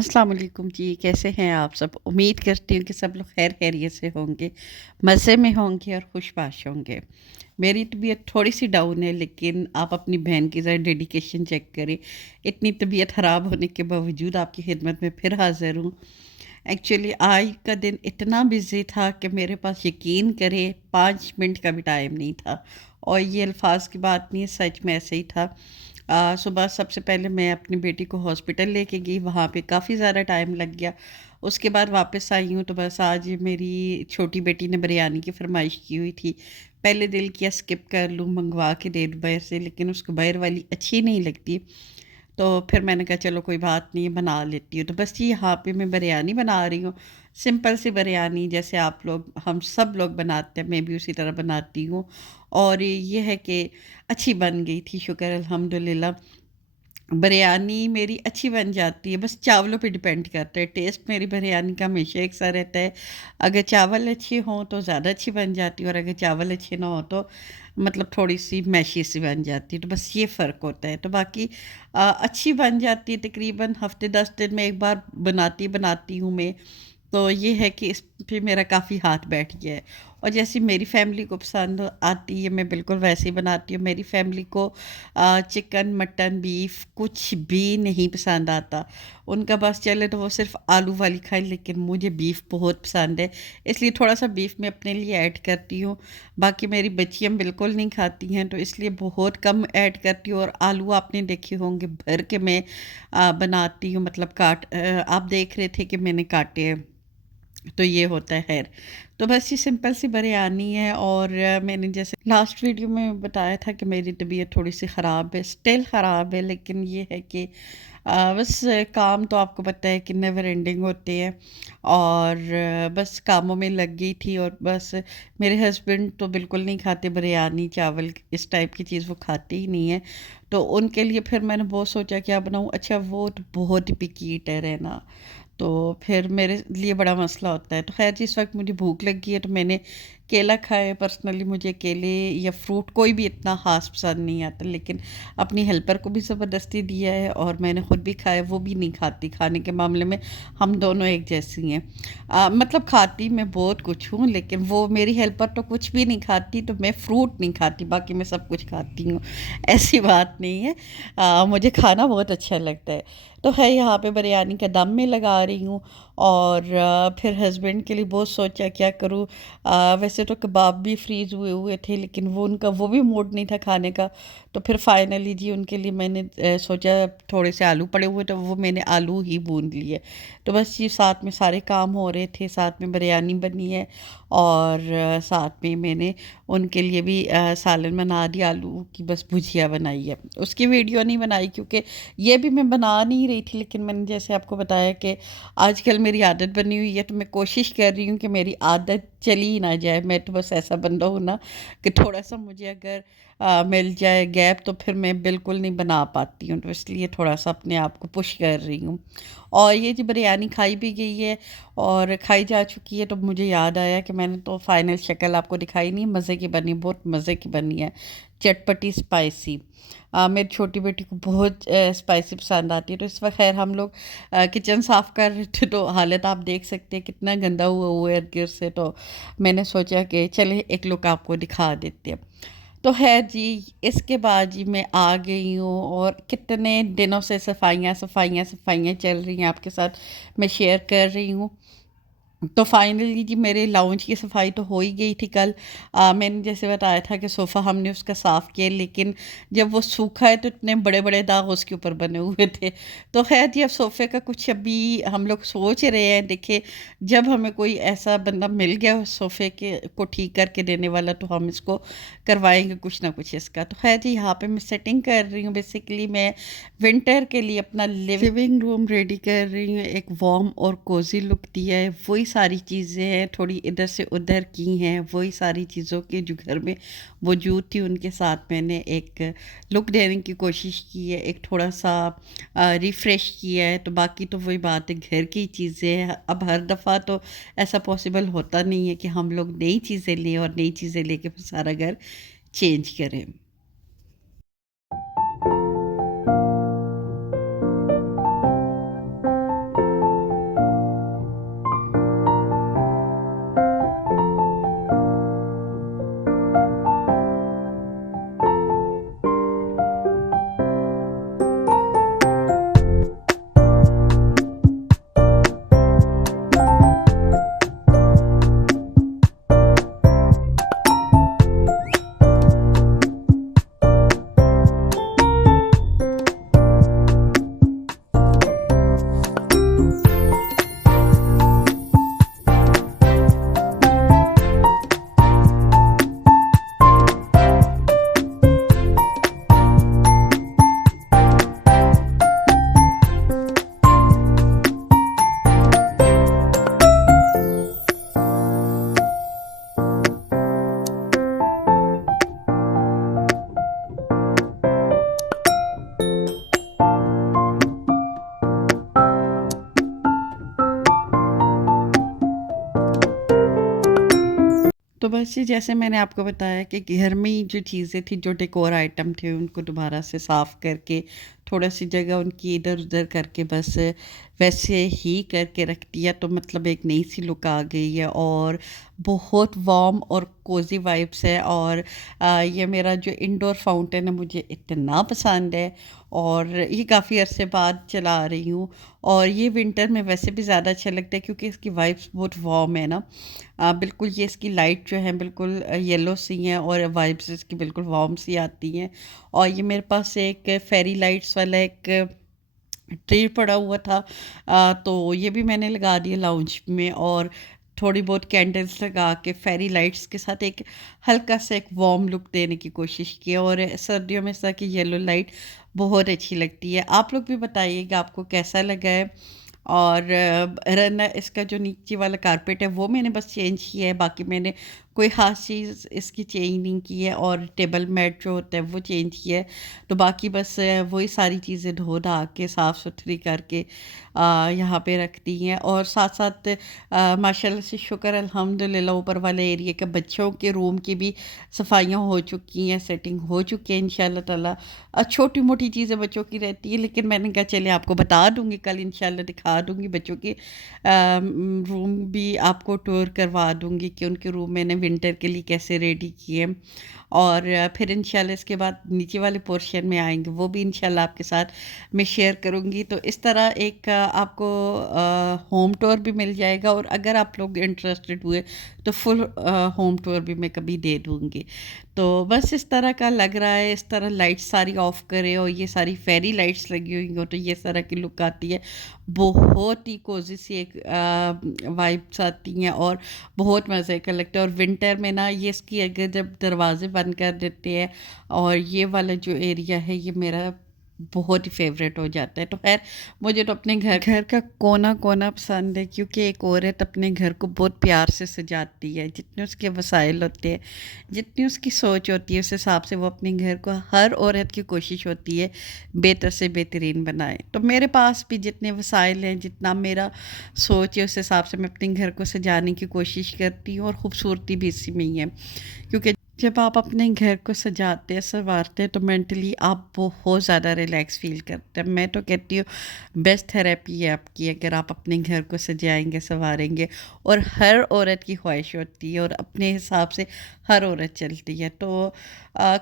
अस्सलाम वालेकुम जी, कैसे हैं आप सब? उम्मीद करती हूँ कि सब लोग खैर खैरियत से होंगे, मज़े में होंगे और खुशबाश होंगे। मेरी तबीयत थोड़ी-सी डाउन है, लेकिन आप अपनी बहन की ज़रा डेडिकेशन चेक करें। इतनी तबीयत ख़राब होने के बावजूद आपकी खिदमत में फिर हाज़िर हूँ। एक्चुअली आज का दिन इतना बिज़ी था कि मेरे पास यकीन करें 5 मिनट का भी टाइम नहीं था, और ये अल्फाज की बात नहीं है, सच में ऐसे ही था। सुबह सबसे पहले मैं अपनी बेटी को हॉस्पिटल लेके गई, वहाँ पे काफ़ी ज़्यादा टाइम लग गया। उसके बाद वापस आई हूँ, तो बस आज मेरी छोटी बेटी ने बिरयानी की फ़रमाइश की हुई थी। पहले दिल किया स्किप कर लूँ, मंगवा के दे दूँ बाहर से, लेकिन उसको बाहर वाली अच्छी नहीं लगती। तो फिर मैंने कहा चलो कोई बात नहीं, बना लेती हूँ। तो बस जी यहाँ पे मैं बिरयानी बना रही हूँ। सिंपल सी बिरयानी, जैसे आप लोग हम सब लोग बनाते हैं, मैं भी उसी तरह बनाती हूँ। और ये है कि अच्छी बन गई थी, शुक्र अल्हम्दुलिल्लाह। बिरयानी मेरी अच्छी बन जाती है, बस चावलों पे डिपेंड करता है। टेस्ट मेरी बिरयानी का हमेशा एक सा रहता है। अगर चावल अच्छे हों तो ज़्यादा अच्छी बन जाती है, और अगर चावल अच्छे ना हो तो मतलब थोड़ी-सी मैशी सी बन जाती है। तो बस ये फ़र्क होता है। तो बाकी अच्छी बन जाती है, तकरीबन हफ़्ते 10 दिन में एक बार बनाती हूँ मैं। तो ये है कि इस पे मेरा काफ़ी हाथ बैठ गया है। और जैसे मेरी फैमिली को पसंद आती है, मैं बिल्कुल वैसे ही बनाती हूँ। मेरी फैमिली को चिकन, मटन, बीफ कुछ भी नहीं पसंद आता। उनका बस चले तो वो सिर्फ़ आलू वाली खाएँ, लेकिन मुझे बीफ बहुत पसंद है, इसलिए थोड़ा-सा बीफ मैं अपने लिए ऐड करती हूँ। बाकी मेरी बच्चियाँ बिल्कुल नहीं खाती हैं, तो इसलिए बहुत कम ऐड करती हूँ। और आलू आपने देखे होंगे भर के मैं बनाती हूँ, मतलब आप देख रहे थे कि मैंने काटे हैं। तो ये होता है खैर। तो बस ये सिंपल सी बिरयानी है। और मैंने जैसे लास्ट वीडियो में बताया था कि मेरी तबीयत थोड़ी-सी ख़राब है, स्टिल ख़राब है, लेकिन ये है कि बस काम तो आपको पता है कि नेवर एंडिंग होते हैं। और बस कामों में लग गई थी। और बस मेरे हस्बैंड तो बिल्कुल नहीं खाते बिरयानी, चावल, इस टाइप की चीज़ वो खाते ही नहीं हैं। तो उनके लिए फिर मैंने बहुत सोचा क्या बनाऊँ? अच्छा, वो तो बहुत ही पिकी ईटर है ना, तो फिर मेरे लिए बड़ा मसला होता है। तो ख़ैर जिस वक़्त मुझे भूख लगी है तो मैंने केला खाया है। पर्सनली मुझे केले या फ्रूट कोई भी इतना ख़ास पसंद नहीं आता, लेकिन अपनी हेल्पर को भी ज़बरदस्ती दिया है, और मैंने खुद भी खाया। वो भी नहीं खाती, खाने के मामले में हम दोनों एक जैसी हैं। मतलब खाती मैं बहुत कुछ हूँ, लेकिन वो मेरी हेल्पर तो कुछ भी नहीं खाती, तो मैं फ्रूट नहीं खाती, बाकी मैं सब कुछ खाती हूँ। ऐसी बात नहीं है। मुझे खाना बहुत अच्छा लगता है। तो है यहाँ पे बिरयानी का दम मैं लगा रही हूँ। और फिर हस्बैंड के लिए बहुत सोचा क्या करूँ। वैसे तो कबाब भी फ्रीज़ हुए हुए थे, लेकिन वो भी मूड नहीं था खाने का। तो फिर फाइनली जी उनके लिए मैंने सोचा, थोड़े से आलू पड़े हुए तो वो मैंने आलू ही बूंद लिए। तो बस ये साथ में सारे काम हो रहे थे, साथ में बिरयानी बनी है। और साथ में मैंने उनके लिए भी सालन बना दिया, आलू की बस भुजिया बनाई है। उसकी वीडियो नहीं बनाई क्योंकि ये भी मैं बना नहीं रही थी, लेकिन मैंने जैसे आपको बताया कि आजकल मेरी आदत बनी हुई है, तो मैं कोशिश कर रही हूँ कि मेरी आदत चली ही ना जाए। मैं तो बस ऐसा बंदा हूँ ना कि थोड़ा-सा मुझे अगर मिल जाए गैप तो फिर मैं बिल्कुल नहीं बना पाती हूँ, तो इसलिए थोड़ा-सा अपने आप को पुश कर रही हूँ। और ये जो बिरयानी खाई भी गई है और खाई जा चुकी है, तो मुझे याद आया कि मैंने तो फाइनल शक्ल आपको दिखाई नहीं। मज़े की बनी, बहुत मज़े की बनी है, चटपटी स्पाइसी। मेरी छोटी बेटी को बहुत स्पाइसी पसंद आती है। तो इस वक्त खैर हम लोग किचन साफ़ कर रहे थे, तो हालत आप देख सकते हैं कितना गंदा हुआ है इर्द गिर्द से। तो मैंने सोचा कि चले एक लुक आपको दिखा देते हैं। तो है जी, इसके बाद जी मैं आ गई हूँ, और कितने दिनों से सफाइयाँ सफाइयाँ सफाइयाँ चल रही हैं, आपके साथ मैं शेयर कर रही हूँ। तो फाइनली जी मेरे लाउंज की सफाई तो हो ही गई थी कल। मैंने जैसे बताया था कि सोफ़ा हमने उसका साफ़ किया, लेकिन जब वो सूखा है तो इतने बड़े बड़े दाग उसके ऊपर बने हुए थे। तो खैर जी अब सोफ़े का कुछ अभी हम लोग सोच रहे हैं, देखिए जब हमें कोई ऐसा बंदा मिल गया उस सोफ़े के को ठीक करके देने वाला, तो हम इसको करवाएंगे कुछ ना कुछ इसका। तो खैर जी यहाँ पे मैं सेटिंग कर रही हूँ। बेसिकली मैं विंटर के लिए अपना लिविंग रूम रेडी कर रही हूँ, एक वार्म और कोजी लुक दिया है। वही सारी चीज़ें हैं, थोड़ी इधर से उधर की हैं, वही सारी चीज़ों की जो घर में मौजूद थी उनके साथ मैंने एक लुक देने की कोशिश की है, एक थोड़ा सा रिफ़्रेश किया है। तो बाकी तो वही बात है, घर की चीज़ें हैं। अब हर दफ़ा तो ऐसा पॉसिबल होता नहीं है कि हम लोग नई चीज़ें लें और नई चीज़ें लेके फिर सारा घर चेंज करें। बस जी जैसे मैंने आपको बताया कि घर में ही जो चीज़ें थी, जो डेकोर आइटम थे, उनको दोबारा से साफ़ करके थोड़ा-सी जगह उनकी इधर-उधर करके बस वैसे ही करके रख दिया, तो मतलब एक नई-सी लुक आ गई है और बहुत वार्म और कोज़ी वाइब्स है। और ये मेरा जो इंडोर फाउंटेन है मुझे इतना पसंद है और ये काफ़ी अरसे बाद चला रही हूँ। और ये विंटर में वैसे भी ज़्यादा अच्छा लगता है क्योंकि इसकी वाइब्स बहुत वार्म है ना। बिल्कुल ये इसकी लाइट जो है बिल्कुल येलो सी हैं और वाइब्स इसकी बिल्कुल वार्म सी आती हैं। और ये मेरे पास एक फेरी लाइट्स वाला एक ट्रे पड़ा हुआ था, तो ये भी मैंने लगा दिया लाउंज में। और थोड़ी बहुत कैंडल्स लगा के फेरी लाइट्स के साथ एक हल्का सा एक वार्म लुक देने की कोशिश की। और सर्दियों में इस तरह की येलो लाइट बहुत अच्छी लगती है। आप लोग भी बताइएगा आपको कैसा लगा है। और रन इसका जो नीचे वाला कारपेट है वो मैंने बस चेंज किया है, बाकी मैंने कोई ख़ास चीज़ इसकी चेंज नहीं की है। और टेबल मैट जो होता है वो चेंज किया है। तो बाकी बस वही सारी चीज़ें धो धा के साफ़ सुथरी करके यहाँ पे रख दी हैं। और साथ साथ माशाल्लाह से शुक्र अल्हम्दुलिल्लाह ऊपर वाले एरिया के बच्चों के रूम की भी सफाइयाँ हो चुकी हैं, सेटिंग हो चुकी है इंशाल्लाह ताला। छोटी मोटी चीज़ें बच्चों की रहती है, लेकिन मैंने कहा चलिए आपको बता दूंगी, कल इंशाल्लाह दिखा दूंगी बच्चों के रूम भी आपको टूर करवा दूंगी कि उनके रूम मैंने विंटर के लिए कैसे रेडी किए। और फिर इंशाल्लाह इसके बाद नीचे वाले पोर्शन में आएंगे, वो भी इंशाल्लाह आपके साथ मैं शेयर करूंगी। तो इस तरह एक आपको होम टूर भी मिल जाएगा। और अगर आप लोग इंटरेस्टेड हुए तो फुल होम टूर भी मैं कभी दे दूंगी। तो बस इस तरह का लग रहा है, इस तरह लाइट्स सारी ऑफ करे और ये सारी फेरी लाइट्स लगी हुई हो तो ये इस तरह की लुक आती है। बहुत ही कोजी सी एक वाइब्स आती हैं और बहुत मज़े का लगता है। और विंटर में ना ये इसकी अगर जब दरवाजे बंद कर देते हैं और ये वाला जो एरिया है ये मेरा बहुत ही फेवरेट हो जाता है। तो खैर मुझे तो अपने घर घर का कोना कोना पसंद है क्योंकि एक औरत अपने घर को बहुत प्यार से सजाती है। जितने उसके वसाइल होते हैं, जितनी उसकी सोच होती है, उस हिसाब से वो अपने घर को, हर औरत की कोशिश होती है बेहतर से बेहतरीन बनाए। तो मेरे पास भी जितने वसाइल हैं, जितना मेरा सोच है, उस हिसाब से मैं अपने घर को सजाने की कोशिश करती हूँ। और ख़ूबसूरती भी इसी में ही है क्योंकि जब आप अपने घर को सजाते हैं, संवारते हैं तो मेंटली आप बहुत ज़्यादा रिलैक्स फ़ील करते हैं। मैं तो कहती हूँ बेस्ट थेरेपी है आपकी अगर आप अपने घर को सजाएंगे, संवारेंगे। और हर औरत की ख्वाहिश होती है और अपने हिसाब से हर औरत चलती है। तो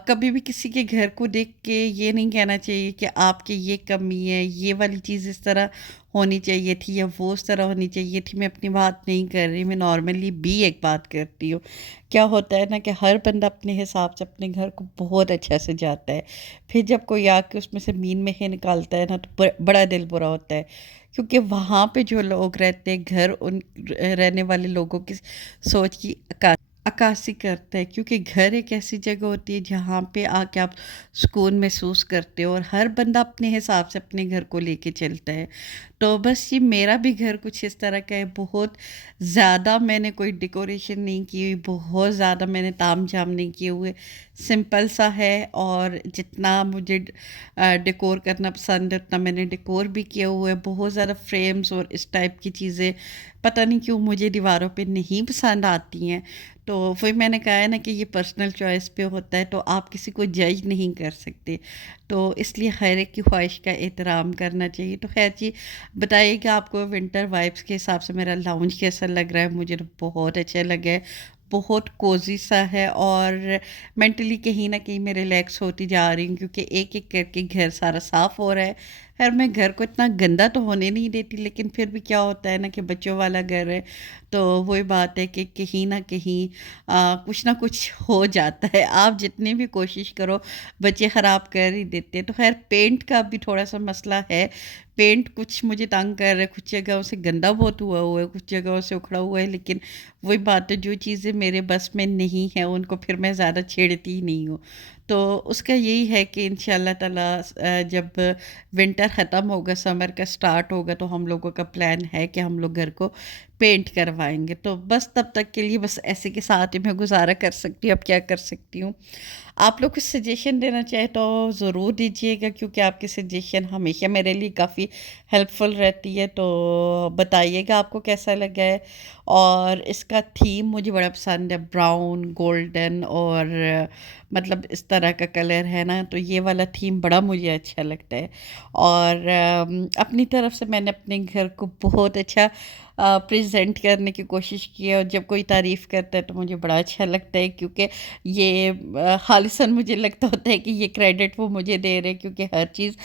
कभी भी किसी के घर को देख के ये नहीं कहना चाहिए कि आपकी ये कमी है, ये वाली चीज़ इस तरह होनी चाहिए थी या वो उस तरह होनी चाहिए थी। मैं अपनी बात नहीं कर रही, मैं नॉर्मली भी एक बात करती हूँ। क्या होता है ना कि हर बंदा अपने हिसाब से अपने घर को बहुत अच्छा से जाता है। फिर जब कोई आके उसमें से मीन में निकालता है ना तो बड़ा दिल बुरा होता है क्योंकि वहाँ पे जो लोग रहते हैं, घर उन रहने वाले लोगों की सोच की अक्कासी करता है। क्योंकि घर एक ऐसी जगह होती है जहाँ पे आके आप सुकून महसूस करते हो और हर बंदा अपने हिसाब से अपने घर को लेके चलता है। तो बस ये मेरा भी घर कुछ इस तरह का है। बहुत ज़्यादा मैंने कोई डेकोरेशन नहीं की हुई, बहुत ज़्यादा मैंने ताम-झाम नहीं किए हुए, सिंपल सा है। और जितना मुझे डेकोर करना पसंद है उतना मैंने डेकोर भी किया हुआ है। बहुत ज़्यादा फ्रेम्स और इस टाइप की चीज़ें पता नहीं क्यों मुझे दीवारों पे नहीं पसंद आती हैं। तो वही मैंने कहा है ना कि ये पर्सनल चॉइस पे होता है, तो आप किसी को जज नहीं कर सकते। तो इसलिए हर एक की ख्वाहिश का एहतराम करना चाहिए। तो खैर जी, बताइएगा आपको विंटर वाइब्स के हिसाब से मेरा लाउंज कैसा लग रहा है। मुझे तो बहुत अच्छा लगा है, बहुत कोजी सा है। और मेंटली कहीं ना कहीं मैं रिलैक्स होती जा रही हूँ क्योंकि एक एक करके घर सारा साफ़ हो रहा है। खैर मैं घर को इतना गंदा तो होने नहीं देती, लेकिन फिर भी क्या होता है ना कि बच्चों वाला घर है, तो वही बात है कि कहीं ना कहीं कुछ ना कुछ हो जाता है। आप जितनी भी कोशिश करो बच्चे ख़राब कर ही देते हैं। तो खैर पेंट का भी थोड़ा सा मसला है। पेंट कुछ मुझे तंग कर रहा है, कुछ जगहों से गंदा बहुत हुआ हुआ है, कुछ जगहों से उखड़ा हुआ है। लेकिन वही बात है, जो चीज़ें मेरे बस में नहीं है उनको फिर मैं ज़्यादा छेड़ती ही नहीं हूँ। तो उसका यही है कि इंशाल्लाह ताला जब विंटर ख़त्म होगा, समर का स्टार्ट होगा, तो हम लोगों का प्लान है कि हम लोग घर को पेंट करवाएंगे। तो बस तब तक के लिए बस ऐसे के साथ ही मैं गुजारा कर सकती हूँ, अब क्या कर सकती हूँ। आप लोग कुछ सजेशन देना चाहे तो ज़रूर दीजिएगा, क्योंकि आपकी सजेशन हमेशा मेरे लिए काफ़ी हेल्पफुल रहती है। तो बताइएगा आपको कैसा लगा है। और इसका थीम मुझे बड़ा पसंद है, ब्राउन गोल्डन और मतलब इस तरह का कलर है ना, तो ये वाला थीम बड़ा मुझे अच्छा लगता है। और अपनी तरफ से मैंने अपने घर को बहुत अच्छा प्रेजेंट करने की कोशिश की है, और जब कोई तारीफ़ करता है तो मुझे बड़ा अच्छा लगता है, क्योंकि ये खालिसन मुझे लगता होता है कि ये क्रेडिट वो मुझे दे रहे हैं, क्योंकि हर चीज़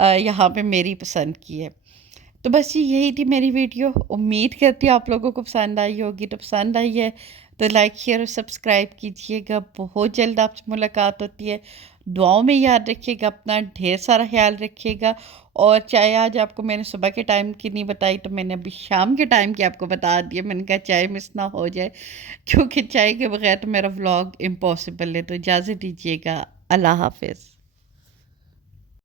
यहाँ पे मेरी पसंद की है। तो बस जी यही थी मेरी वीडियो, उम्मीद करती हूँ आप लोगों को पसंद आई होगी। तो पसंद आई है तो लाइक शेयर और सब्सक्राइब कीजिएगा। बहुत जल्द आपसे मुलाकात होती है। दुआओं में याद रखिएगा, अपना ढेर सारा ख्याल रखिएगा। और चाय आज आपको मैंने सुबह के टाइम की नहीं बताई, तो मैंने अभी शाम के टाइम की आपको बता दिया। मैंने कहा चाय मिस ना हो जाए, क्योंकि चाय के बगैर तो मेरा व्लॉग इम्पॉसिबल है। तो इजाज़त दीजिएगा। अल्लाह हाफिज़।